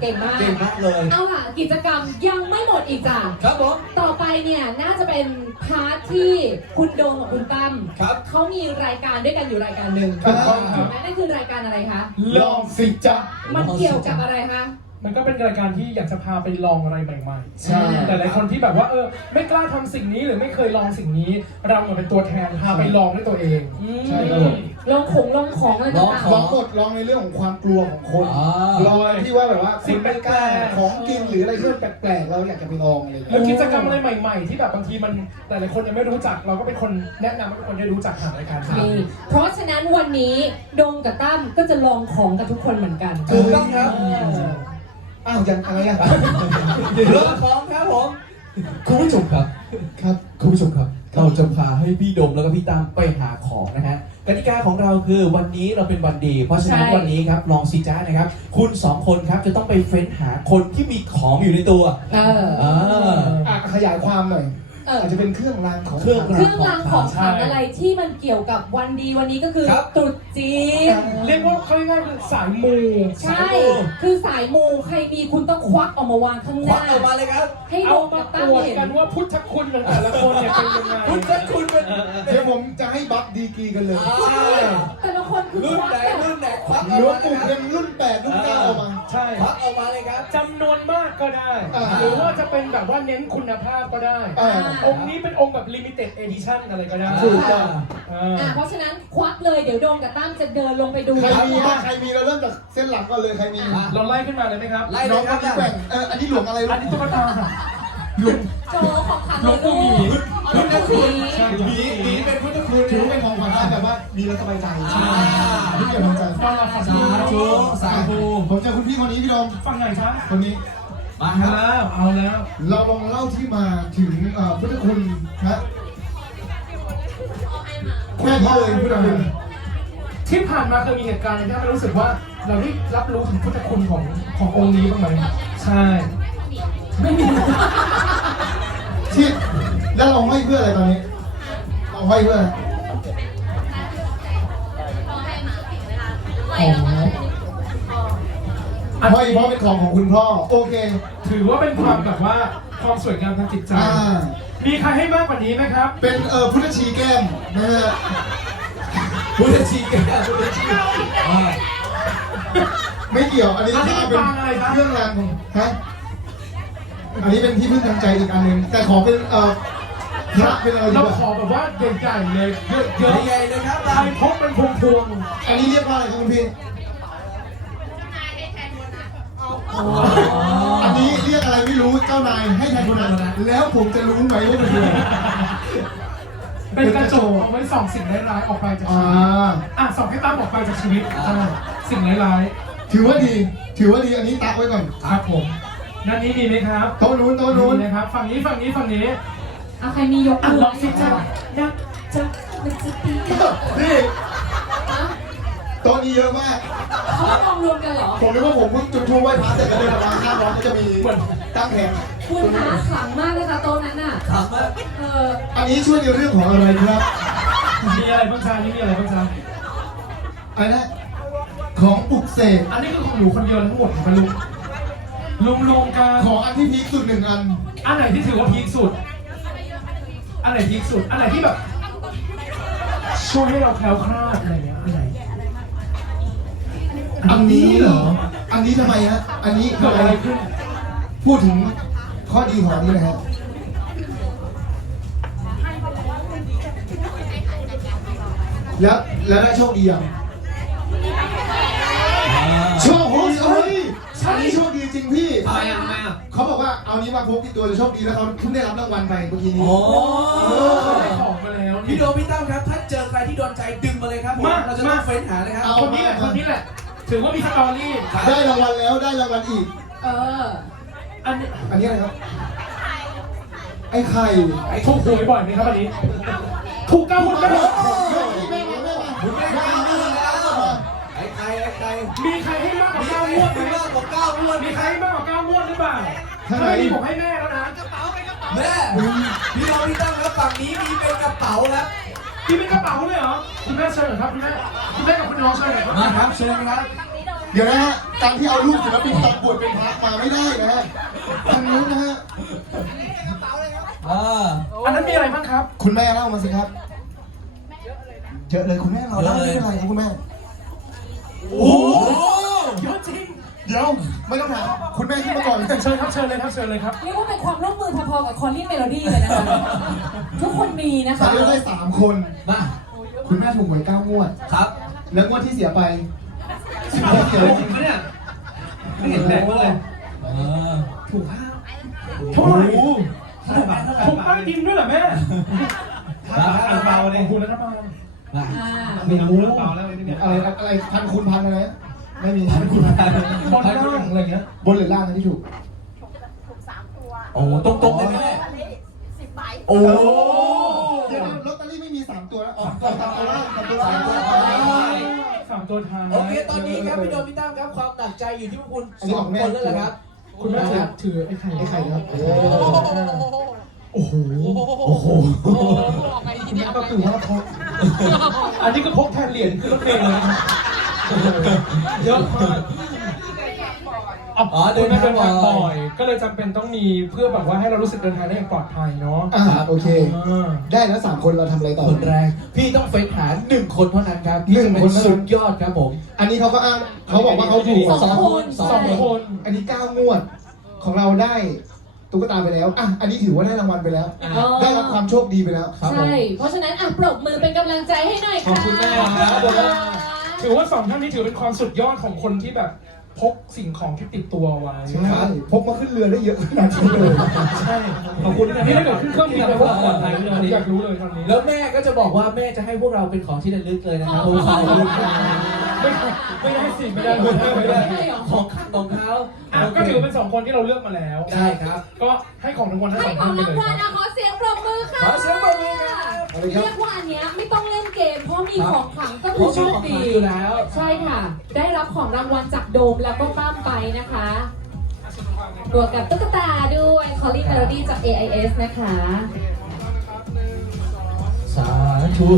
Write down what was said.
เก่งมากเลย เอาล่ะกิจกรรมยังไม่หมดอีกจ้ะครับผมต่อไปเนี่ยน่าจะเป็นพาร์ทที่คุณโดมกับคุณตั้ม ครับ เขามีรายการด้วยกันอยู่รายการหนึ่ง ครับ ถูกไหมนั่นคือรายการอะไรคะ ลองสิจ๊ะ มันเกี่ยวกับอะไรคะมันก็เป็นรายการที่อยากจะพาไปลองอะไรใหม่ๆ ใช่ แต่หลายคนที่แบบว่าไม่กล้าทำสิ่งนี้หรือไม่เคยลองสิ่งนี้ เราเหมือนเป็นตัวแทนพาไปลองด้วยตัวเอง ใช่ครับลองของอะไรต่าง ลองกดลองในเรื่องของความกลัวของคนลองที่ว่าแบบว่าสิ่งแปลกๆของกินหรืออะไรที่มันแปลกๆเราอยากจะไปลองอะไรอย่าง หรือ เงี้ย กิจกรรมอะไรใหม่ๆ ที่แบบบางทีมันหลายๆคนยังไม่รู้จักเราก็เป็นคนแนะนำให้ทุกคนได้รู้จักหารายการ ๆนี่เพราะฉะนั้นวันนี้โดมกับตั้มก็จะลองของกับทุกคนเหมือนกัน ถูกต้องครับ อ้าวยังอะไรอ่ะ เรื่องของครับผมคุณผู้ชมครับ ครับ คุณผู้ชมครับ เราจะพาให้พี่ดมแล้วก็พี่ตามไปหาของนะฮะกติกาของเราคือวันนี้เราเป็นวันดี เพราะฉะนั้น ใช่ วันนี้ครับลองสิจ้านะครับ คุณสองคนครับจะต้องไปเฟ้นหาคนที่มีของอยู่ในตัว ขยายความหน่อย อาจจะเป็นเครื่องรางของ เครื่อง เครื่องรางของขลังอะไรที่มันเกี่ยวกับวันดีวันนี้ก็คือ ครับ ตรุษจีน เรียกว่าเขาง่ายๆคือสายมู ใช่ คือสายมูใครมีคุณต้องควักออกมาวางข้างห ควัก น้า ออกมาเลยครับ ให้โด เอา ม มา กับ ต ตั้ม รวจ เห็น กันว่าพุทธคุณของแต่ละคนเนี่ยเป็นยังไง คุณจะคุณเป็น เดี๋ยวผมจะให้บัฟดีกรีกันเลย ใช่ แต่ละคนคือ รุ่น ควัก ไหน แบบ รุ่นไหนควักออก หลวง มา ปู่ เลยค เพ็ รับ งรุ่น8รุ่น9ออกมา ใช่ ควักออกมาเลยครับ จำนวนมากก็ได้ อ่า หรือว่าจะเป็นแบบว่าเน้นคุณภาพก็ได้ องค์นี้เป็นองค์แบบ limited edition อะไรก็ได้ ถูกต้อง เพราะฉะนั้นควักเลยเดี๋ยวโดมกับตั้มจะเดินลงไปดู ใครมีบ้างใครมีเราเริ่มจากเส้นหลังก่อนเลยใครมี เราไล่ขึ้นมาเลยไหมครับ ไล่เล น้อง ยค ค รั น บ ที่แกว่งอันนี้หลวงอะไร อันนี้ตุ๊กตา หลวง โจของขัง หลวงปู่หมี หลวงปู่หมี ใช่ หมีเป็นพุทธคุณ ถือว่าเป็นของขวัญที่แบบว่ามีแล้วสบายใจที่เกี่ยวกับใจ ฟังเราฟัง สาธุสาธุ ผมเจอคุณพี่คนนี้พี่ดม ฟังหน่อยครับ คนนี้ มาค เอา รับ แล้วเอาแล้ว เราลองเล่าที่มาถึงพุทธคุณนะแค่นี้เลยพุทธคุณ ที่ผ่านมาเคยมีเหตุการณ์อะไรที่ทำให้รู้สึกว่าเราได้รับรู้ถึงพุทธคุณขององค์นี้บ้างไหมใช่ไม่มี ที่แล้วเราห้อยเพื่ออะไรตอนนี้เราห้อยเพื่ออะไรห้อยเพราะเป็นของของคุณพ่อโอเค ถือว่าเป็นความแบบว่าความสวยงามทางจิตใจ มีใครให้มากกว่านี้ไหมครับ เป็นพุทธชีแก้มนะฮะ พุทธชีแก้วพุทธชี ไม่เกี่ยวอันนี้ อันนี้ เป็น ปางอะไรครับ เครื่องรางของฮะอันนี้เป็นที่พึ่งทางใจอีกอันหนึ่งแต่ขอเป็นพระเป็นอะไรดี เรา กว่า ขอแบบว่าใหญ่ๆเลยเยอะ ใหญ่ๆเลยครับ ๆใครพกเป็นพวง อันนี้เรียกว่าอะไรครับคุณพี่อันนี้เรียกอะไรไม่รู้เจ้านายให้แทนคนนั้นแล้วผมจะรู้ไหมว่ามันคืออะไร ๆเป็นกระจกเอาไว้ส่องสิ่งร้ายๆออกไปจากชีวิตส่องให้ตั้มออกไปจากชีวิตสิ่งร้าย ถือว่าดีอันนี้ตักไว้ก่อน ๆครับผมด้านนี้มีไหมครับ โต๊ะนู้น มีนะครับฝั่งนี้ เอาใครมียกมื ลองสิจ้ายักจ้า มันจะตี นี่ นะ โต๊ะนี้เยอะมาก เขามองรวมกันเหรอ ผมนึกว่าผมเพิ่งจุดธูปไหว้พระเสร็จแล้วเดินออกมาข้างร้านก็จะมีตั้งแผง คุณหาขลังมากเลยค่ะโต๊ะนั้นน่ะ ถามว่า อันนี้ช่วยในเรื่องของอะไรครับ มีอะไรบ้างจ้านี่มีอะไรบ้างจ้า อะไรนะของปลุกเสก อันนี้คือของหนูคนเดียวทั้งหมดของลุงรวมกัน ของอันที่พีคสุดหนึ่งอัน อันไหนที่ถือว่าพีคสุด อันไหนพีคสุด อันไหนที่แบบ ช่วยให้เราแคล้วคลาดอะไรเงี้ย อันไหน อันนี้เหรอ อันนี้ทำไมฮะ อันนี้ เกิดอะไรขึ้น พูดถึงข้อดีของอันนี้นะฮะแล้วได้โชคดียังโชคดีเอ้ยอันนี้โชคดีจริงพี่ ทำไมอ่ะ เขาบอกว่าเอานี้มาพกติดตัวจะโชคดีแล้วเขาเพิ่งได้รับรางวัลไปเมื่อกี้นี้ โอ้ ได้ของมาแล้ว พี่โดมพี่ตั้มครับ ถ้าเจอใครที่โดนใจดึงมาเลยครับผมเราจะต้องเฟ้นหาเลยครับ คนนี้แหละ ถือว่ามีสตอรี่ ได้รางวัลแล้วได้รางวัลอีก อันนี้ อันนี้อะไรครับ ไอ้ไข่ ถูกหวยบ่อยไหมครับอันนี้ ถูก9 งวดแล้ว คุณแม่ก้าวงวดแล้วไอ้ใคร มีใครให้มากกว่า9 งวดไหม มากกว่าก้าวงวด มีใครให้มากกว่า9 งวดหรือเปล่าถ้าไม่มีผมให้แม่แล้วนะ แม่พี่โดมพี่ตั้มครับฝั่งนี้มีเป็นกระเป๋าครับ พี่เป็นกระเป๋าเลยเหรอ คุณแม่เชิญเหรอครับคุณแม่กับคุณน้องเชิญเหรอครับ มาครับเชิญครับ เดี๋ยวนะฮะการที่เอารูปศิลปินตอนบวชเป็นพระมาไม่ได้นะฮะทางนู้นนะฮะ อันนั้นมีอะไรบ้างครับ คุณแม่เล่ามาสิครับเยอะเลยคุณแม่เราเล่าไม่เป็นไรครับคุณแม่ โอ้โห เยอะจริง เดี๋ยวไม่ต้องถามคุณแม่ขึ้นมาก่อน เชิญครับเชิญเลยครับเชิญเลยครับ เรียกว่าเป็นความร่วมมือพอๆกับคอลลี่เมโลดี้เลยนะคะ ทุกคนมีนะคะ สามได้3 คน มา คุณแม่ถูกหวย9 งวด ครับ แล้วงวดที่เสียไป เกี่ยวจริงปะเนี่ยไม่เห็นแดงเลยถูกห้า เท่าไหร่ 5 บาท ผมตั้งดินด้วยเหรอแม่ 5 บาทอันเปล่า ข เล อย บคุณนะครับ มา อ่า มีน้ำเปล่าแล้วนี่เนี่ย อะไรพันคูณพันอะไรนะไม่มีพันคูณพัน บอลล่างอะไรเงี้ย บนหรือล่างนะที่ถูก ถูก3 ตัว โอ้ตรงๆเลยแม่ อันนี้10 ใบ โอ้ เดี๋ยวลอตเตอรี่ไม่มี3 ตัวแล้วออก3 ตัวล่าง3 ตัวล่าง สามตัวท้าย โอเคตอนนี้ครับพี่โดมพี่ตั้มครับความหนักใจอยู่ที่พวกคุณ อันนี้ ส ข อ อง งแม่ คนแล้วเหรอครับ คุณแม่ถือไอ้ไข่ ไอ้ไข่ครับ โอ้โห โอ้โห ก็คือว่าพก อันนี้ก็พกแทนเหรียญคือรถเมล์เลยนะครับเยอะมาก อ๋อเดิ เดิ น น ทาง ทาง บ่ บ่ อ อย ย ก็เลยจำเป็นต้องมีเพื่อแบบว่าให้เรารู้สึกเดินทางได้อย่างปลอดภัยเนาะ โอเค ได้แล้ว3 คนเราทำอะไรต่อ คนแรกพี่ต้องเฟ้นหา1 คนเท่านั้นครับที่จะเป็นสุดยอดครับผม อันนี้เขาก็อ้างเขาบอกว่าเขาถูก สองคน สองคน อันนี้9 งวดของเราได้ตุ๊กตาไปแล้วอันนี้ถือว่าได้รางวัลไปแล้ว อ๋อ ได้รับความโชคดีไปแล้ว ครับผม ใช่ เพราะฉะนั้นปรบมือเป็นกำลังใจให้หน่อย ขอบ ค่ะ คุณแม่ครับ ถือว่า2 ท่านนี้ถือเป็นความสุดยอดของคนที่แบบพกสิ่งของที่ติดตัวไว้ ใช่พกมาขึ้นเรือได้เยอะขนาดนี้เลย ใช่ขอบคุณนะนี่ถ้าเกิดขึ้นเครื่องบินไปพวกปลอดภัยไม่ได้อยากรู้เลยตอนนี้ แล้วแม่ก็จะบอกว่าแม่จะให้พวกเราเป็นของที่ระลึกเลยนะครับ ขอบคุณ ไม่ได้สิไม่ได้ไม่ได้ ของข้างของเขา ก็ถือเป็น2 คนที่เราเลือกมาแล้ว ได้ครับ ก็ให้ของรางวัลทั้ง ให้ 2 ขอ ท่าง นไป รา เล ง ย วัล ครับ ขอเสียงปรบมือค่ะ ขอเสียงปรบมือครับ เอาเลยครับ เรียกว่าอันเนี้ยไม่ต้องเล่นเกม เพราะมีของขลังก็ เพ คือ ราะ โช มี ค ของ ดี ขลังอยู่แล้ว ใช่ค่ะ ได้รับของรางวัลจากโดมแล้วก็ตั้มไปนะคะบวกกับตุ๊กตาด้วย Collie Melody จาก AIS นะคะ สาธุ